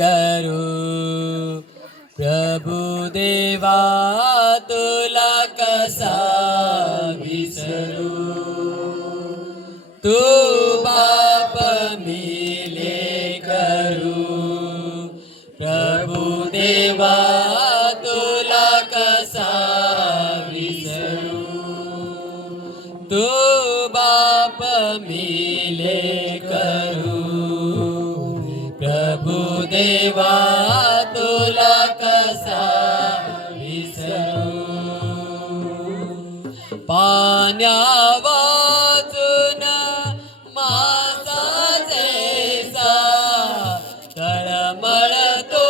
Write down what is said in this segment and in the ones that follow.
करू प्रभु देवा तुला कसा विसरू तू बाप मिले करू प्रभु देवा तुला कसा विसरू तू बाप मिले करू प्रभु देवा तुला कसा विसरू पाण्या वाचून मासा जैसा तळमळतो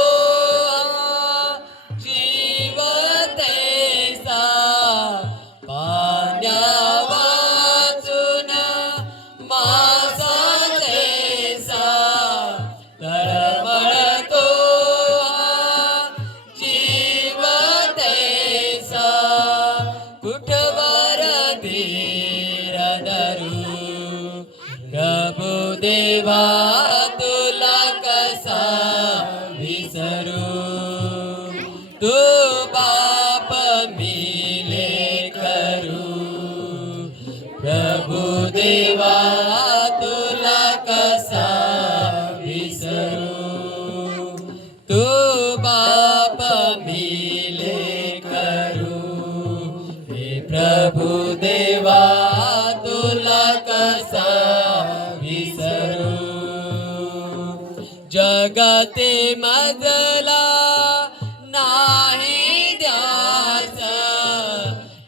जीव तैसा पाण्या वाचून मासा जैसा तळमळतो जीव तैसा कुठवर धीर धरू प्रभु देवा तुला कसा विसरू तू बाप मिले करू प्रभु देवा तुला कसा विसरू तू बाप मिले करू हे प्रभु देवा तुला कसा विसरू जगते मजला नाही ध्यास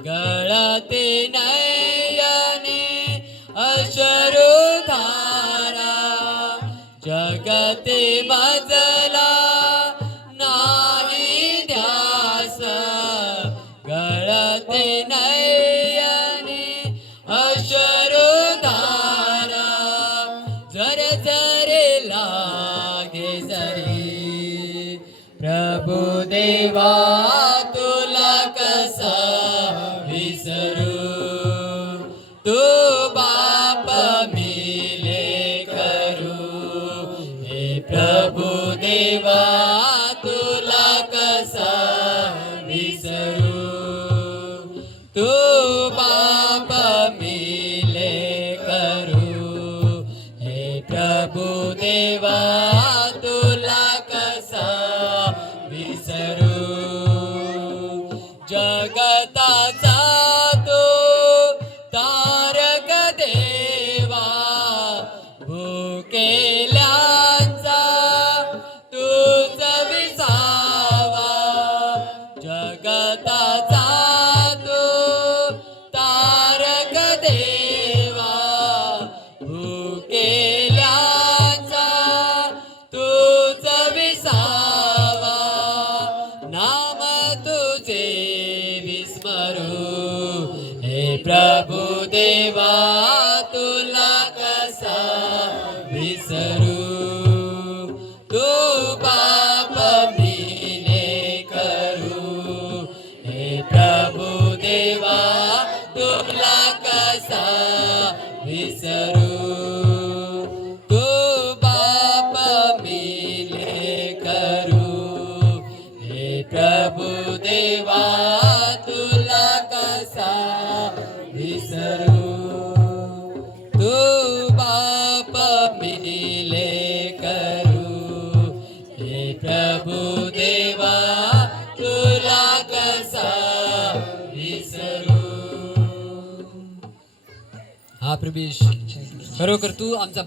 गळते नयने अश्रुधारा जगते मजला नाही ध्यास गळते नयने अश्रुधारा जरे जरे लागे जरी प्रभु देवा तुला कसा विसरू तू बाप मिले करू हे प्रभु देवा तुला कसा विसरू तू बाप मिले करू हे प्रभु देवा तुला कसा विसरू जगताचा तो तारक देवा भुकेल्यांचा तूच विसावा जगताचा तो तारक देवा भुकेल्यांचा तूच विसावा नाम तुझे विस्मरू हे प्रभु देवा तुला कसा विसरू तू बाप मिले करू हे प्रभु देवा तुला कसा विसरू तू बाप मिले करू हे प्रभु देवा तुला कसा विसरू तू बाप मिले करू हे प्रभु देवा तुला कसा विसरू हा प्रभू खरोखर तू आमचा